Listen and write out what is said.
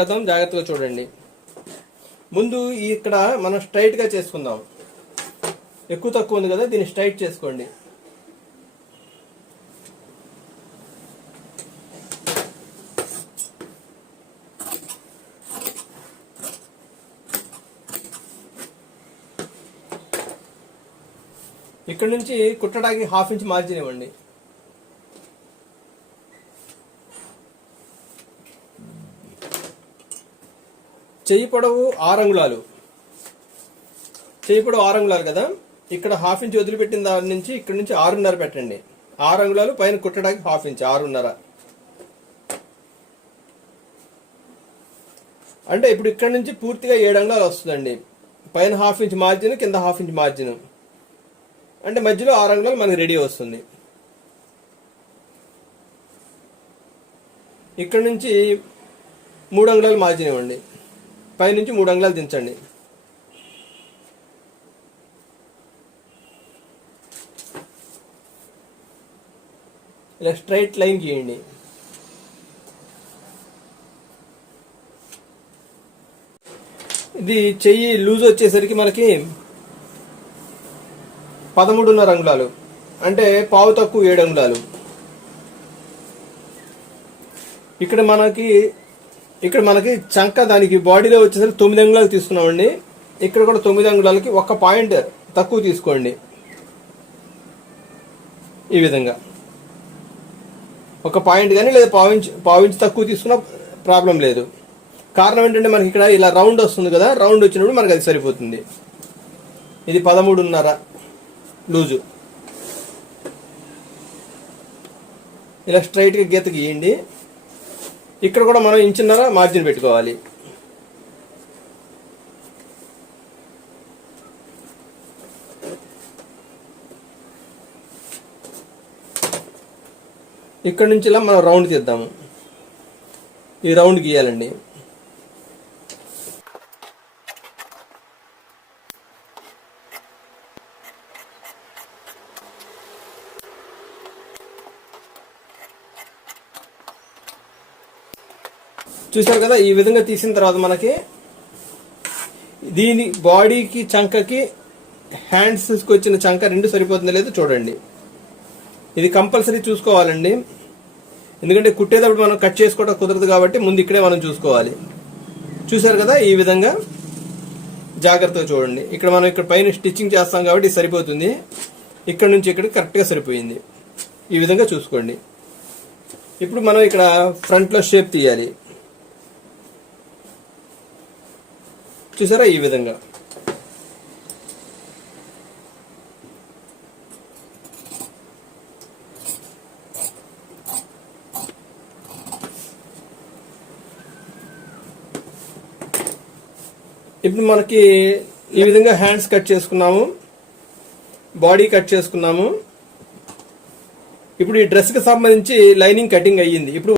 జాగ్రత్తగా చూడండి. ముందు ఇక్కడ మనం స్ట్రైట్ గా చేసుకుందాం. ఎక్కువ తక్కువ ఉంది కదా, దీన్ని స్ట్రైట్ చేసుకోండి. ఇక్కడ నుంచి కుట్టడానికి 1/2 ఇంచ్ మార్జిన్ ఇవ్వండి. చెయ్యి పొడవు 6 అంగుళాలు. చెయ్యి పొడవు 6 అంగుళాలు కదా, ఇక్కడ 1/2 ఇంచ్ వదిలిపెట్టిన దాని నుంచి ఇక్కడ నుంచి 6.5 పెట్టండి. 6 అంగుళాలు పైన కుట్టడానికి 1/2 ఇంచ్ 6.5. అంటే ఇప్పుడు ఇక్కడ నుంచి పూర్తిగా 7 అంగుళాలు వస్తుందండి. పైన 1/2 ఇంచ్ మార్జిన్, కింద 1/2 ఇంచ్ మార్జిన్, అంటే మధ్యలో 6 అంగుళాలు మనకి రెడీ వస్తుంది. ఇక్కడ నుంచి 3 అంగుళాలు మార్జిన్ ఇవ్వండి. పైనుంచి 3 అంగుళాలు దించండి. ఇలా స్ట్రైట్ లైన్ గీయండి. ఇది చెయ్యి లూజ్ వచ్చేసరికి మనకి 13.5 అంగుళాలు, అంటే పావు తక్కువ 7 అంగుళాలు. ఇక్కడ మనకి చంక దానికి బాడీలో వచ్చేసరికి 9 అంగుళాలు తీసుకున్నామండి. ఇక్కడ కూడా 9 అంగుళాలకి 1 పాయింట్ తక్కువ తీసుకోండి. ఈ విధంగా 1 పాయింట్ కానీ లేదా పావు ఇంచ్ తక్కువ తీసుకున్నా ప్రాబ్లం లేదు. కారణం ఏంటంటే మనకి ఇక్కడ ఇలా రౌండ్ వస్తుంది కదా, రౌండ్ వచ్చినప్పుడు మనకి అది సరిపోతుంది. ఇది 13.5 లూజు. ఇలా స్ట్రైట్గా గీత గీయండి. ఇక్కడ కూడా మనం 1.5 ఇంచ్ మార్జిన్ పెట్టుకోవాలి. ఇక్కడ నుంచి ఇలా మనం రౌండ్ తీద్దాము. ఈ రౌండ్ గీయాలండి. చూసారు కదా, ఈ విధంగా తీసిన తర్వాత మనకి దీని బాడీకి చంకకి హ్యాండ్స్కి వచ్చిన చంక 2 సరిపోతుందో లేదో చూడండి. ఇది కంపల్సరీ చూసుకోవాలండి, ఎందుకంటే కుట్టేటప్పుడు మనం కట్ చేసుకోవడం కుదరదు కాబట్టి ముందు ఇక్కడే మనం చూసుకోవాలి. చూసారు కదా, ఈ విధంగా జాగ్రత్తగా చూడండి. ఇక్కడ మనం ఇక్కడ పైన స్టిచ్చింగ్ చేస్తాం కాబట్టి ఇది సరిపోతుంది. ఇక్కడ నుంచి ఇక్కడ కరెక్ట్గా సరిపోయింది. ఈ విధంగా చూసుకోండి. ఇప్పుడు మనం ఇక్కడ ఫ్రంట్లో షేప్ తీయాలి. చూసారా, ఈ విధంగా. ఇప్పుడు మనకి ఈ విధంగా హ్యాండ్స్ కట్ చేసుకున్నాము, బాడీ కట్ చేసుకున్నాము. ఇప్పుడు ఈ డ్రెస్కి సంబంధించి లైనింగ్ కటింగ్ అయ్యింది. ఇప్పుడు